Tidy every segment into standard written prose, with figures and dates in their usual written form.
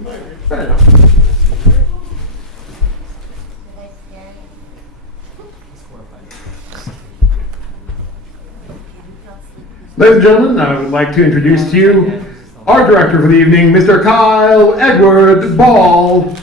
Fair enough. Ladies and gentlemen, I would like to introduce to you our director for the evening, Mr. Kyle Edward Ball.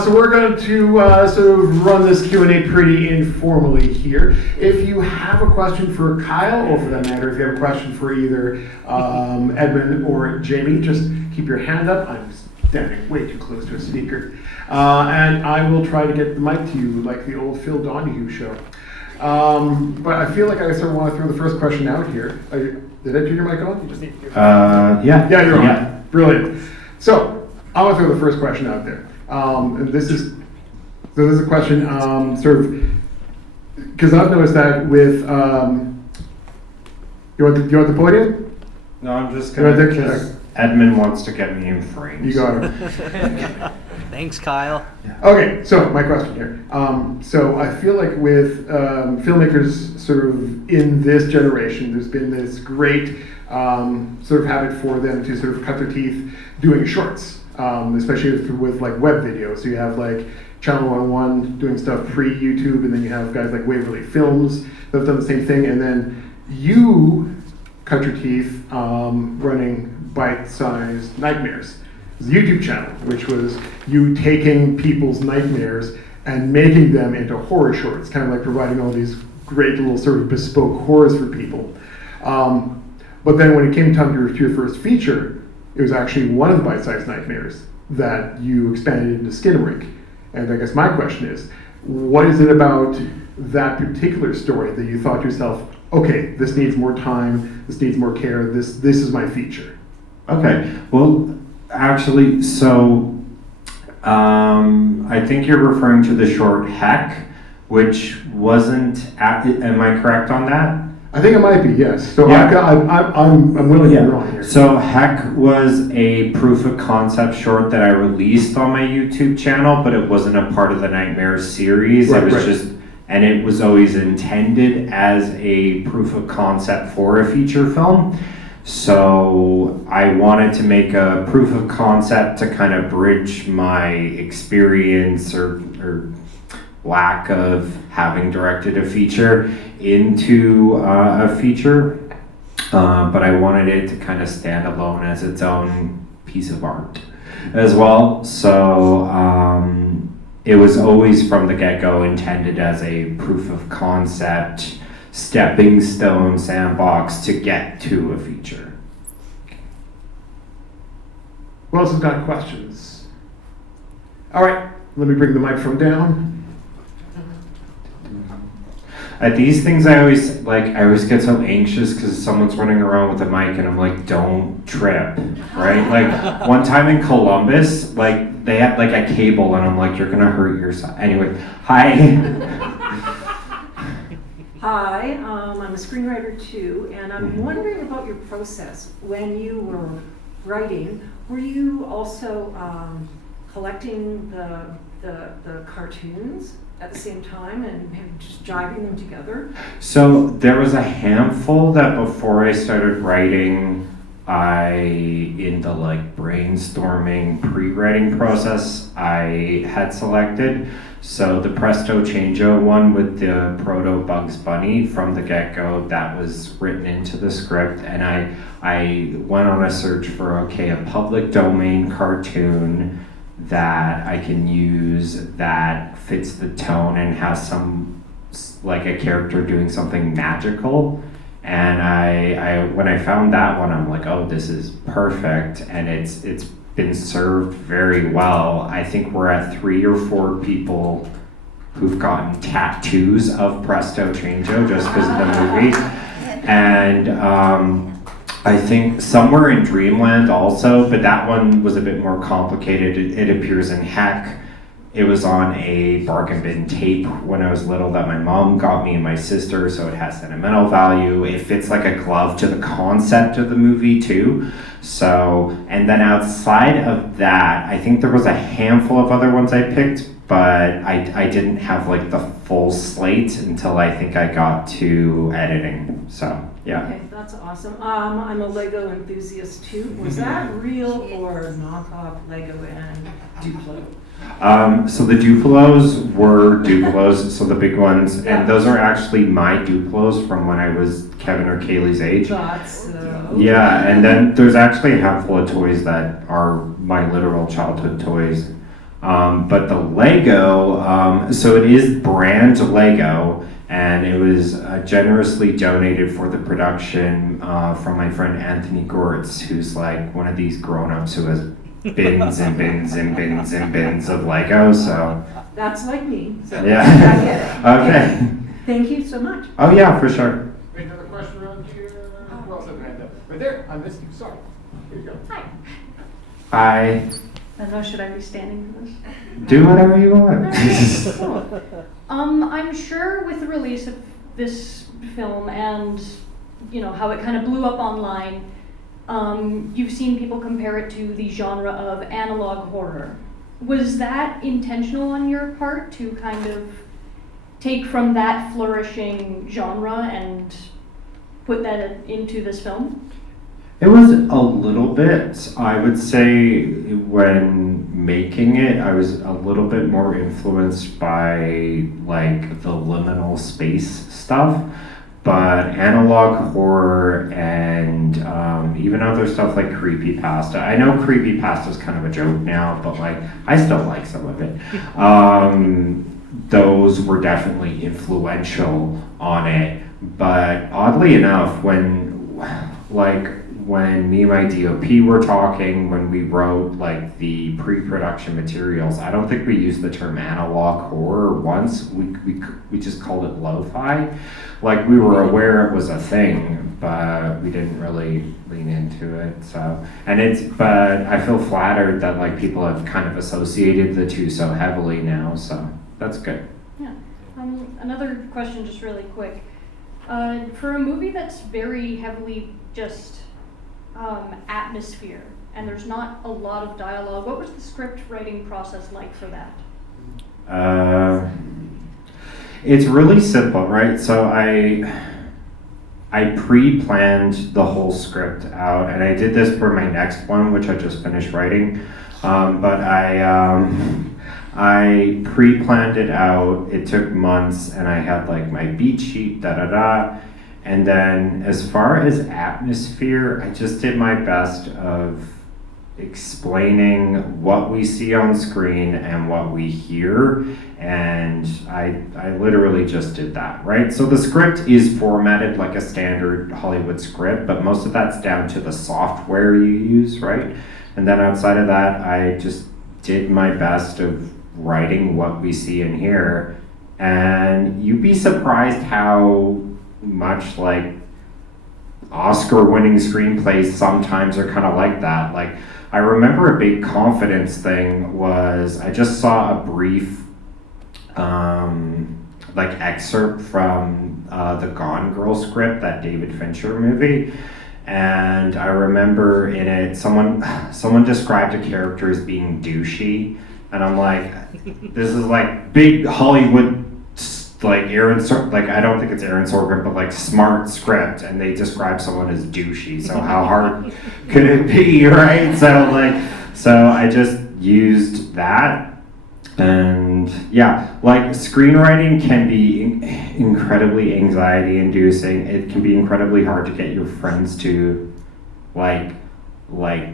So we're going to sort of run this Q&A pretty informally here. If you have a question for Kyle, or for that matter, if you have a question for either Edmund or Jamie, just keep your hand up. I'm standing way too close to a speaker. And I will try to get the mic to you like the old Phil Donahue show. But I feel like I sort of want to throw the first question out here. Did I turn your mic on? You just need to yeah. Yeah, you're on. Brilliant. So I want to throw the first question out there. And this is a question sort of, because I've noticed that with, you want the podium? No, I'm just going to, because Edmund wants to get me in frame. You got it. Thanks, Kyle. Okay, so my question here. So I feel like with filmmakers sort of in this generation, there's been this great sort of habit for them to sort of cut their teeth doing shorts, especially with like web videos. So you have like Channel 101 doing stuff pre-YouTube, and then you have guys like Waverly Films that have done the same thing, and then you cut your teeth running bite-sized nightmares. The YouTube channel, which was you taking people's nightmares and making them into horror shorts, kind of like providing all these great little sort of bespoke horrors for people. But then when it came time to your first feature, it was actually one of the bite-sized nightmares that you expanded into SKINMARINK. And I guess my question is, what is it about that particular story that you thought to yourself, okay, this needs more time, this needs more care, this is my feature? Okay, well, actually, so I think you're referring to the short Heck, which wasn't, am I correct on that? I think it might be, yes. So yeah. I'm willing to be wrong here. So Heck was a proof of concept short that I released on my YouTube channel, but it wasn't a part of the Nightmare series. Right, it was right. just, and it was always intended as a proof of concept for a feature film. So I wanted to make a proof of concept to kind of bridge my experience or lack of having directed a feature into a feature, but I wanted it to kind of stand alone as its own piece of art as well. So it was always from the get-go intended as a proof of concept, stepping stone sandbox to get to a feature. Who else has got questions? All right, let me bring the microphone down. At these things, I always get so anxious because someone's running around with a mic and I'm like, don't trip, right? Like one time in Columbus, like they had like a cable and I'm like, you're gonna hurt yourself. Anyway, hi. Hi, I'm a screenwriter too, and I'm wondering about your process. When you were writing, were you also collecting the cartoons at the same time and just jiving them together? So there was a handful that before I started writing, in the like brainstorming pre-writing process, I had selected. So the Presto Changeo one with the proto Bugs Bunny from the get-go, that was written into the script, and I went on a search for, okay, a public domain cartoon that I can use that fits the tone and has some, like a character doing something magical. And I when I found that one, I'm like, oh, this is perfect, and it's been served very well. I think we're at 3 or 4 people who've gotten tattoos of Presto Changeo just because of the movie. And I think somewhere in Dreamland also, but that one was a bit more complicated. It appears in Heck. It was on a bargain bin tape when I was little that my mom got me and my sister, so it has sentimental value. It fits like a glove to the concept of the movie too. So, and then outside of that, I think there was a handful of other ones I picked, but I didn't have like the full slate until I think I got to editing. So yeah. Okay, that's awesome. I'm a Lego enthusiast too. Was that real or knockoff Lego and Duplo? So the Duplos were Duplos, so the big ones, Yeah. and those are actually my Duplos from when I was Kevin or Kaylee's age. Thought so. Yeah, and then there's actually a handful of toys that are my literal childhood toys. But the Lego, so it is brand Lego, and it was generously donated for the production from my friend Anthony Gortz, who's like one of these grown-ups who has bins and bins and bins and bins of Lego, so. That's like me. So Yeah. I get it. Okay. Thank you so much. Oh yeah, for sure. Wait, another question around here. Who else has a hand up? Right there, I missed you, sorry. Here you go. Hi. Hi. I don't know, should I be standing for this? Do whatever you want. Cool. I'm sure with the release of this film and, you know, how it kind of blew up online, you've seen people compare it to the genre of analog horror. Was that intentional on your part to kind of take from that flourishing genre and put that into this film? It was a little bit. I would say when making it, I was a little bit more influenced by like the liminal space stuff. But analog horror and even other stuff like creepypasta. I know creepypasta is kind of a joke now, but like I still like some of it. Those were definitely influential on it. But oddly enough, when me and my DOP were talking, when we wrote like the pre-production materials, I don't think we used the term analog horror once. We just called it lo-fi. Like we were aware it was a thing, but we didn't really lean into it. So, but I feel flattered that like people have kind of associated the two so heavily now. So that's good. Yeah. Another question, just really quick. For a movie that's very heavily just atmosphere, and there's not a lot of dialogue, what was the script writing process like for that? It's really simple, right? So I pre-planned the whole script out, and I did this for my next one, which I just finished writing. But I pre-planned it out. It took months, and I had like my beat sheet, and then as far as atmosphere, I just did my best of explaining what we see on screen and what we hear, and I literally just did that, right? So the script is formatted like a standard Hollywood script, but most of that's down to the software you use, right? And then outside of that, I just did my best of writing what we see and hear, and you'd be surprised how much like Oscar-winning screenplays sometimes are kind of like that. Like I remember a big confidence thing was I just saw a brief like excerpt from the Gone Girl script, that David Fincher movie, and I remember in it someone described a character as being douchey, and I'm like, this is like big Hollywood, like like I don't think it's Aaron Sorkin, but like smart script, and they describe someone as douchey. So how hard could it be, right? So I just used that, and yeah, like screenwriting can be incredibly anxiety-inducing. It can be incredibly hard to get your friends to like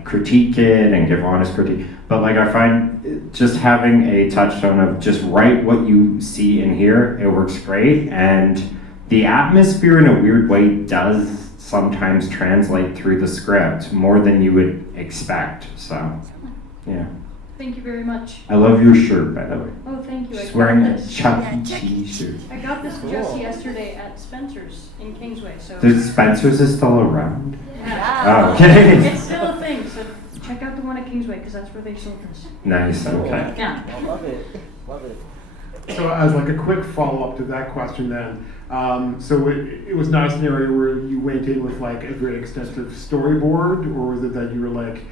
critique it and give honest critique. But like I find just having a touchstone of just write what you see and hear, it works great. And the atmosphere in a weird way does sometimes translate through the script more than you would expect. So, yeah. Thank you very much. I love your shirt, by the way. Oh, thank you. She's wearing a this. Chuck Yeah, E. Cheese shirt. I got this just yesterday at Spencer's in Kingsway. So Does Spencer's is still around? yeah. Oh, okay. It's still a thing. So check out the one at Kingsway because that's where they sold this. Nice, okay. Yeah. I love it. Love it. So as like a quick follow-up to that question then, so it was not a scenario where you went in with like a very extensive storyboard, or was it that you were like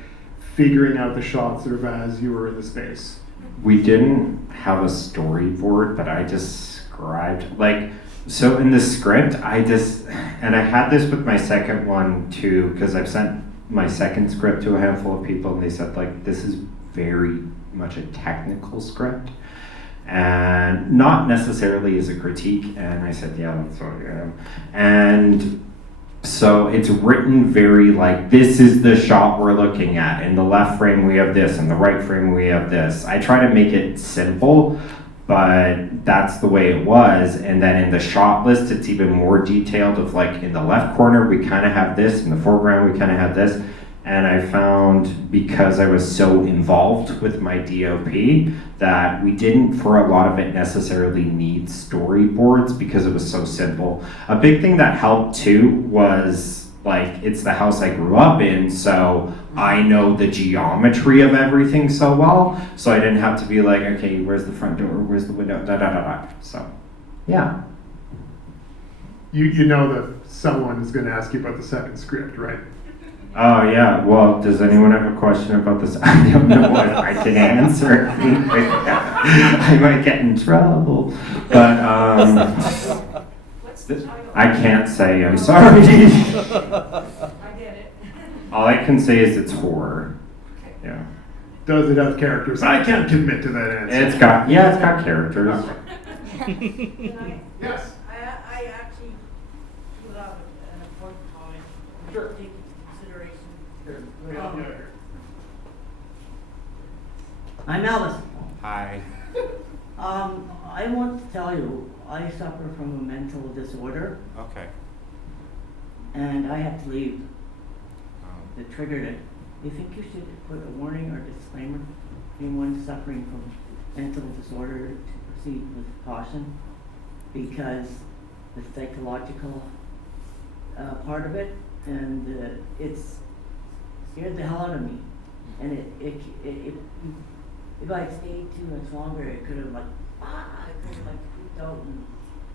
figuring out the shots sort of as you were in the space? we didn't have a storyboard, but I described, like, so in the script, and I had this with my second one too, because I've sent my second script to a handful of people, and they said, like, this is very much a technical script, and not necessarily as a critique, and I said, yeah, that's what I am. And so it's written very like, this is the shot we're looking at. In the left frame we have this, in the right frame we have this. I try to make it simple, but that's the way it was. And then in the shot list, it's even more detailed of like, in the left corner, we kind of have this, in the foreground, we kind of have this. And I found, because I was so involved with my DOP, that we didn't, for a lot of it, necessarily need storyboards because it was so simple. A big thing that helped too was, like, it's the house I grew up in, so I know the geometry of everything so well, so I didn't have to be like, okay, where's the front door, where's the window, da da da da. So, yeah. You know that someone is going to ask you about the second script, right? Oh yeah, well, does anyone have a question about this? I don't know if I can answer. I might get in trouble, but What's the title? I can't say, I'm sorry. I get it. All I can say is it's horror. Okay. Yeah. Does it have characters? I can't commit to that answer. It's got characters. Yes. I actually do have an important comment. Sure. Take into consideration. Here, let me help you out here. I'm Alice. Hi. I want to tell you, I suffer from a mental disorder, Okay. and I had to leave. That triggered it. Do you think you should put a warning or disclaimer? Anyone suffering from mental disorder to proceed with caution, because the psychological part of it, and it's scared the hell out of me. And if I stayed too much longer, it could have I could have freaked out and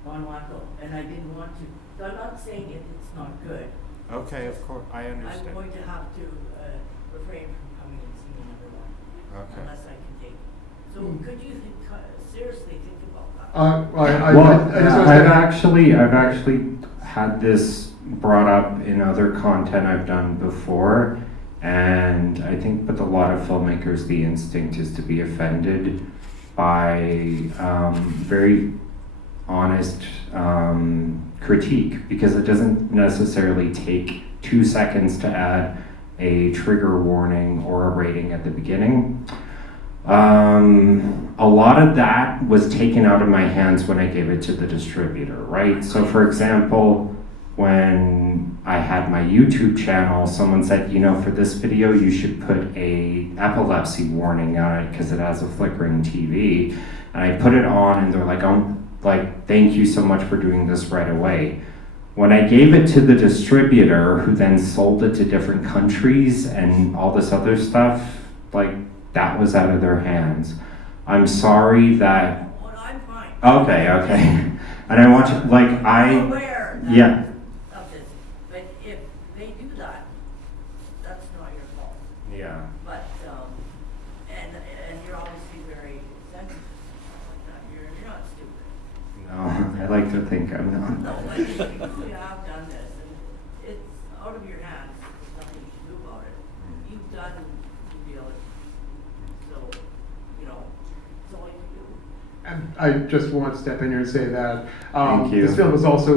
gone wacko, and I didn't want to. So I'm not saying it's not good. Okay, of course, I I'm going to have to refrain from coming and seeing another one. Okay. Unless I can take. So could you seriously think about that? I've actually had this brought up in other content I've done before, and I think with a lot of filmmakers, the instinct is to be offended by very honest critique, because it doesn't necessarily take 2 seconds to add a trigger warning or a rating at the beginning. A lot of that was taken out of my hands when I gave it to the distributor, right? So for example, when I had my YouTube channel, someone said, for this video, you should put a epilepsy warning on it because it has a flickering TV. And I put it on, and they're like, thank you so much for doing this right away. When I gave it to the distributor, who then sold it to different countries and all this other stuff, that was out of their hands. I'm sorry that. Well, I'm fine. Okay. And I want to, I'm aware yeah. of this, but if they do that, that's not your fault. Yeah. But and you're obviously very sensitive like that. You're not stupid. No, I like to think I'm not. No, but you really have done this, and it's out of your hands. There's nothing you can do about it. You've done due diligence, so it's all you do. And I just want to step in here and say that Thank you. this film was also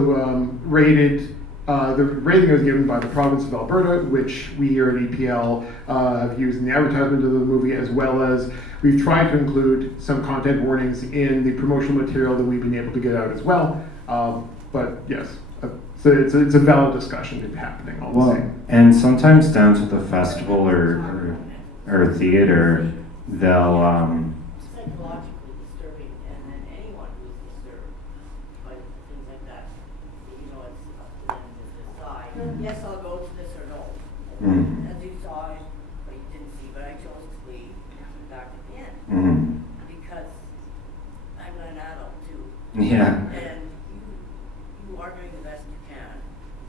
rated. The rating was given by the province of Alberta, which we here at EPL have used in the advertisement of the movie, as well as we've tried to include some content warnings in the promotional material that we've been able to get out as well. But yes, so it's a valid discussion happening all the same. And sometimes down to the festival or theater, they'll Psychologically disturbing, and then anyone who's disturbed by things like that, it's up to them to decide. Yes, I'll go to this or no. As you saw, but you didn't see, but I chose to leave and come back at the end because I'm an adult too, Yeah. and you are doing the best you can.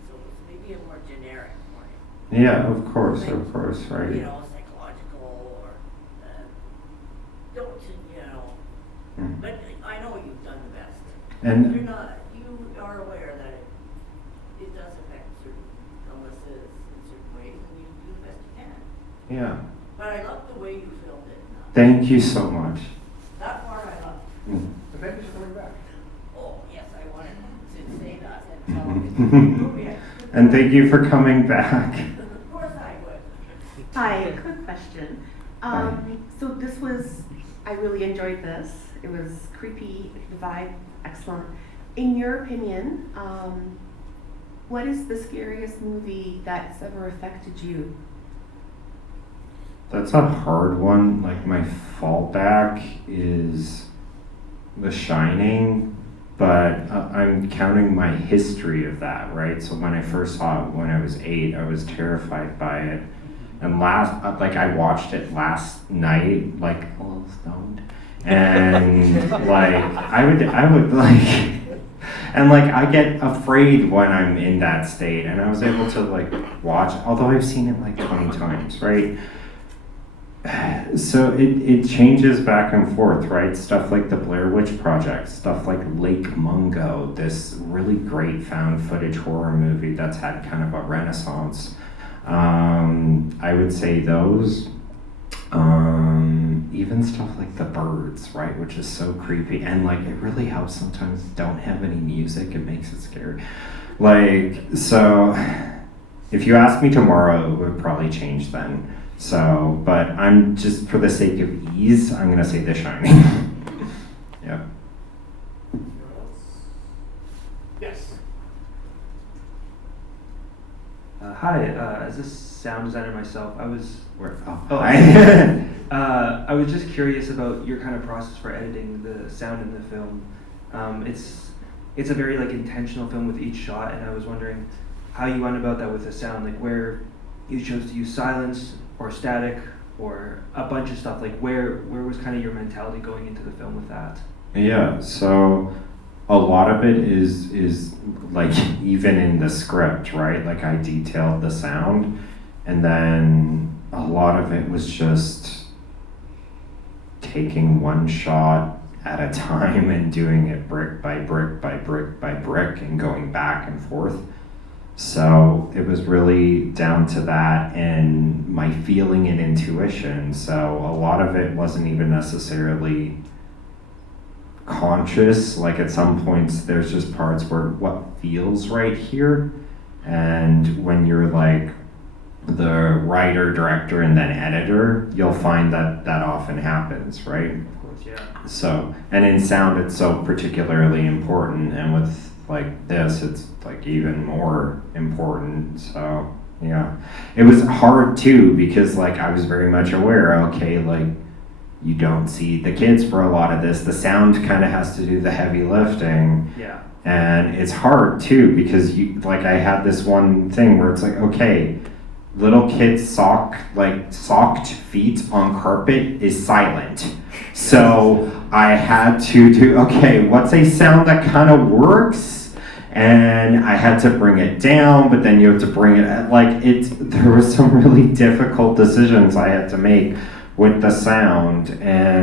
So it's maybe a more generic warning. Yeah, of course, right. Psychological or don't And You're not, you are aware that it does affect certain illnesses in certain ways, and you do the best you can. yeah, But I love the way you filmed it. thank you so much. That part I love. Mm. So thank you for coming back. Oh, yes, I wanted to say that and tell you. And thank you for coming back. Of course I would. Hi, quick question. Hi. So this was, I really enjoyed this. It was creepy, the vibe, excellent. In your opinion, what is the scariest movie that's ever affected you? That's a hard one. Like my fallback is The Shining, but I'm counting my history of that, right? So when I first saw it when I was 8, I was terrified by it. And I watched it last night, like a little stoned, and like I would like, and like I get afraid when I'm in that state, and I was able to like watch, although I've seen it like 20 times, right? So it changes back and forth, right? Stuff like the Blair Witch Project, stuff like Lake Mungo, this really great found footage horror movie that's had kind of a renaissance. I would say those. Even stuff like The Birds, right? Which is so creepy. And like it really helps sometimes don't have any music, it makes it scary. Like, so if you ask me tomorrow, it would probably change then. So, but I'm just, for the sake of ease, I'm gonna say The Shining. Yeah. Anyone else? Yes. Hi, as a sound designer myself, I was Oh, I was just curious about your kind of process for editing the sound in the film. It's a very like intentional film with each shot, and I was wondering how you went about that with the sound, like where you chose to use silence or static or a bunch of stuff. Like where was kind of your mentality going into the film with that? Yeah, so a lot of it is like even in the script, right? Like I detailed the sound, and then a lot of it was just taking one shot at a time and doing it brick by brick by brick by brick and going back and forth. So it was really down to that and my feeling and intuition. So a lot of it wasn't even necessarily conscious. Like at some points there's just parts where what feels right here, and when you're like the writer, director, and then editor, you'll find that that often happens, right? Of course, yeah. So, and in sound it's so particularly important, and with like this it's like even more important. So yeah, it was hard too because like I was very much aware, okay, like you don't see the kids for a lot of this, the sound kind of has to do the heavy lifting. Yeah. And it's hard too because you like I had this one thing where it's like, okay, little kids socked feet on carpet is silent. So I had to do, okay, what's a sound that kind of works? And I had to bring it down, but then you have to bring it, like there were some really difficult decisions I had to make with the sound. And